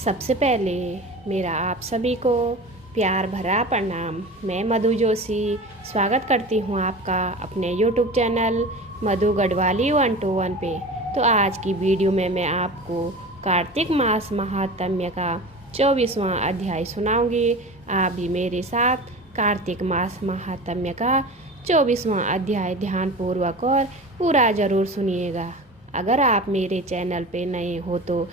सबसे पहले मेरा आप सभी को प्यार भरा प्रणाम। मैं मधु जोशी स्वागत करती हूँ आपका अपने YouTube चैनल मधु गढ़वाली 121 पे। तो आज की वीडियो में मैं आपको कार्तिक मास महात्म्य का 24वां अध्याय सुनाऊंगी। आप भी मेरे साथ कार्तिक मास महात्म्य का 24वां अध्याय ध्यानपूर्वक और पूरा ज़रूर सुनिएगा। अगर आप मेरे चैनल पे नए हो तो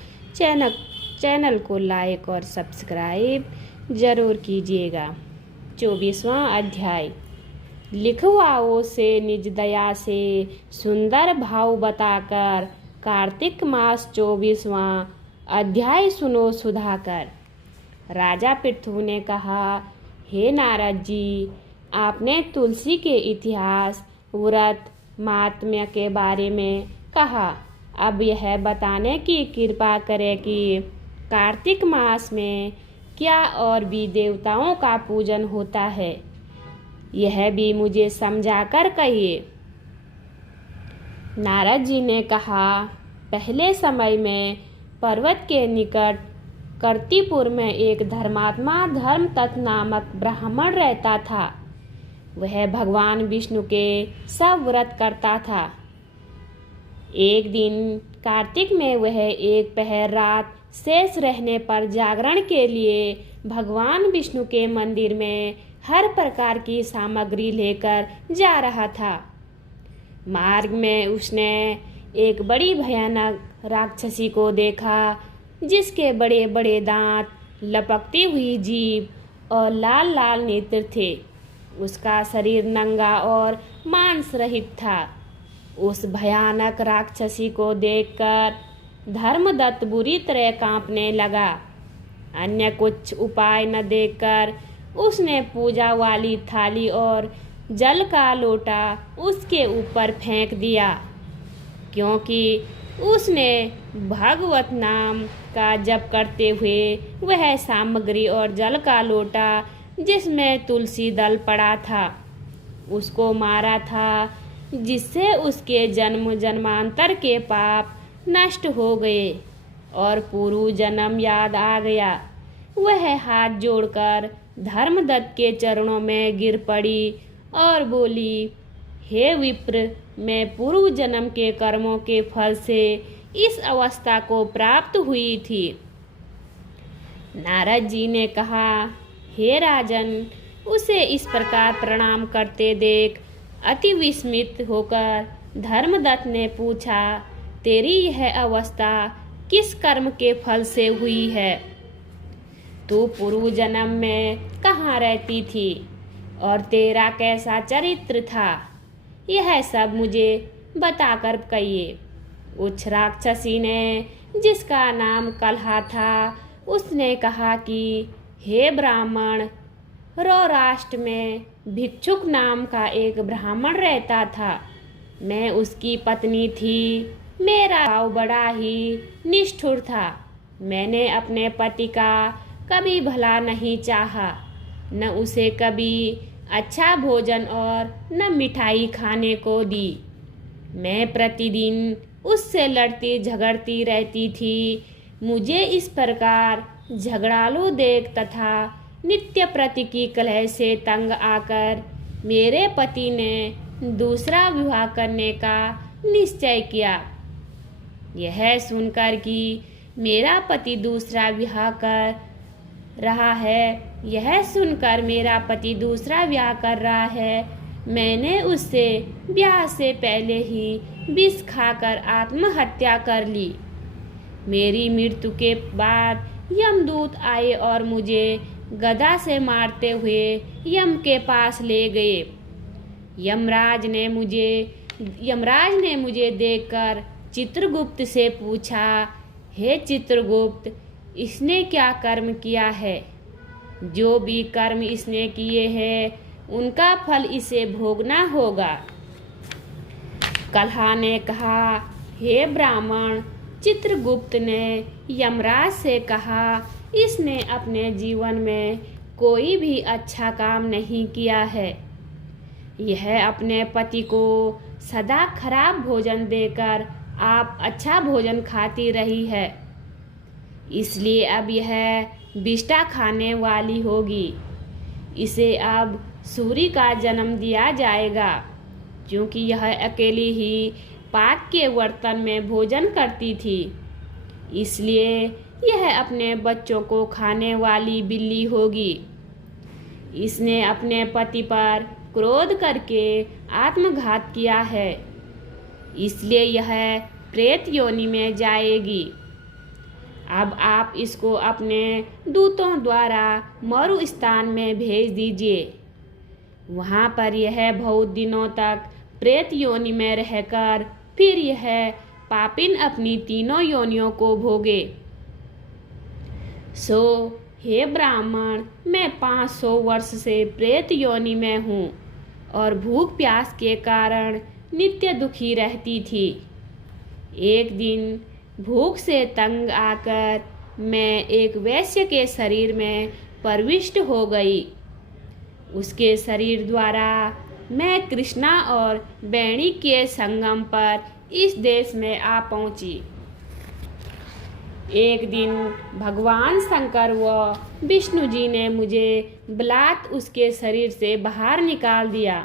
चैनल को लाइक और सब्सक्राइब जरूर कीजिएगा। 24वां अध्याय। लिखवाओ से निज दया से सुंदर भाव बताकर कार्तिक मास 24वां अध्याय सुनो सुधाकर। राजा पृथु ने कहा, हे नारद जी, आपने तुलसी के इतिहास व्रत महात्म्य के बारे में कहा। अब यह बताने की कृपा करें कि कार्तिक मास में क्या और भी देवताओं का पूजन होता है, यह भी मुझे समझाकर कहिए। नारद जी ने कहा, पहले समय में पर्वत के निकट कर्तिपुर में एक धर्मात्मा धर्मतत्त नामक ब्राह्मण रहता था। वह भगवान विष्णु के सब व्रत करता था। एक दिन कार्तिक में वह एक पहर रात शेष रहने पर जागरण के लिए भगवान विष्णु के मंदिर में हर प्रकार की सामग्री लेकर जा रहा था। मार्ग में उसने एक बड़ी भयानक राक्षसी को देखा, जिसके बड़े बड़े दांत, लपकती हुई जीभ और लाल लाल नेत्र थे। उसका शरीर नंगा और मांस रहित था। उस भयानक राक्षसी को देखकर धर्मदत्त बुरी तरह कांपने लगा। अन्य कुछ उपाय न देखकर उसने पूजा वाली थाली और जल का लोटा उसके ऊपर फेंक दिया, क्योंकि उसने भगवत नाम का जप करते हुए वह सामग्री और जल का लोटा जिसमें तुलसी दल पड़ा था उसको मारा था, जिससे उसके जन्म जन्मांतर के पाप नष्ट हो गए और पूर्व जन्म याद आ गया। वह हाथ जोड़कर धर्मदत्त के चरणों में गिर पड़ी और बोली, हे विप्र, मैं पूर्व जन्म के कर्मों के फल से इस अवस्था को प्राप्त हुई थी। नारद जी ने कहा, हे राजन, उसे इस प्रकार प्रणाम करते देख अति विस्मित होकर धर्मदत्त ने पूछा, तेरी यह अवस्था किस कर्म के फल से हुई है? तू पूर्व जन्म में कहाँ रहती थी और तेरा कैसा चरित्र था? यह सब मुझे बताकर कहिए। उस राक्षसी ने, जिसका नाम कलहा था, उसने कहा कि हे ब्राह्मण, रौराष्ट्र में भिक्षुक नाम का एक ब्राह्मण रहता था। मैं उसकी पत्नी थी। मेरा भाव बड़ा ही निष्ठुर था। मैंने अपने पति का कभी भला नहीं चाहा, न उसे कभी अच्छा भोजन और न मिठाई खाने को दी। मैं प्रतिदिन उससे लड़ती झगड़ती रहती थी। मुझे इस प्रकार झगड़ालू देख तथा नित्य प्रति की कलह से तंग आकर मेरे पति ने दूसरा विवाह करने का निश्चय किया। यह सुनकर कि मेरा पति दूसरा विवाह कर रहा है, मैंने उससे ब्याह से पहले ही विष खाकर आत्महत्या कर ली। मेरी मृत्यु के बाद यमदूत आए और मुझे गदा से मारते हुए यम के पास ले गए। यमराज ने मुझे देखकर चित्रगुप्त से पूछा, हे चित्रगुप्त, इसने क्या कर्म किया है? जो भी कर्म इसने किए हैं उनका फल इसे भोगना होगा। कलहा ने कहा, हे ब्राह्मण, चित्रगुप्त ने यमराज से कहा, इसने अपने जीवन में कोई भी अच्छा काम नहीं किया है। यह अपने पति को सदा खराब भोजन देकर आप अच्छा भोजन खाती रही है। इसलिए अब यह विष्ठा खाने वाली होगी। इसे अब सूरी का जन्म दिया जाएगा, क्योंकि यह अकेली ही पाक के बर्तन में भोजन करती थी। इसलिए यह अपने बच्चों को खाने वाली बिल्ली होगी। इसने अपने पति पर क्रोध करके आत्मघात किया है, इसलिए यह प्रेत योनि में जाएगी। अब आप इसको अपने दूतों द्वारा मरु स्थान में भेज दीजिए। वहाँ पर यह बहुत दिनों तक प्रेत योनि में रहकर फिर यह पापिन अपनी तीनों योनियों को भोगे। सो हे ब्राह्मण, मैं 500 वर्ष से प्रेत योनि में हूँ और भूख प्यास के कारण नित्य दुखी रहती थी। एक दिन भूख से तंग आकर मैं एक वैश्य के शरीर में प्रविष्ट हो गई। उसके शरीर द्वारा मैं कृष्णा और बैणी के संगम पर इस देश में आ पहुंची। एक दिन भगवान शंकर व विष्णु जी ने मुझे बलात् उसके शरीर से बाहर निकाल दिया।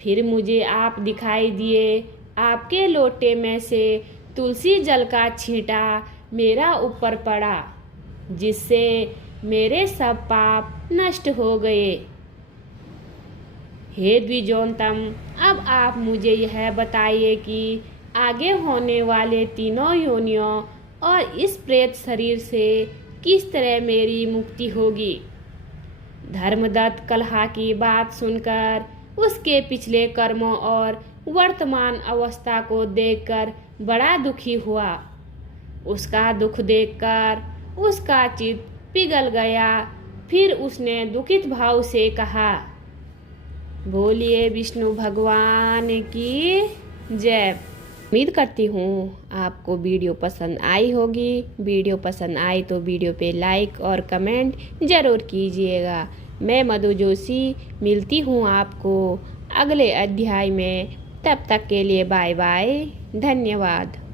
फिर मुझे आप दिखाई दिए। आपके लोटे में से तुलसी जल का छींटा मेरा ऊपर पड़ा, जिससे मेरे सब पाप नष्ट हो गए। हे द्विजोतम, अब आप मुझे यह बताइए कि आगे होने वाले तीनों योनियों और इस प्रेत शरीर से किस तरह मेरी मुक्ति होगी। धर्मदत्त कलहा की बात सुनकर उसके पिछले कर्मों और वर्तमान अवस्था को देखकर बड़ा दुखी हुआ। उसका दुख देखकर उसका चित्त पिघल गया। फिर उसने दुखित भाव से कहा, बोलिए विष्णु भगवान की जय। उम्मीद करती हूँ आपको वीडियो पसंद आई होगी। वीडियो पसंद आई तो वीडियो पे लाइक और कमेंट ज़रूर कीजिएगा। मैं मधु जोशी मिलती हूँ आपको अगले अध्याय में। तब तक के लिए बाय बाय, धन्यवाद।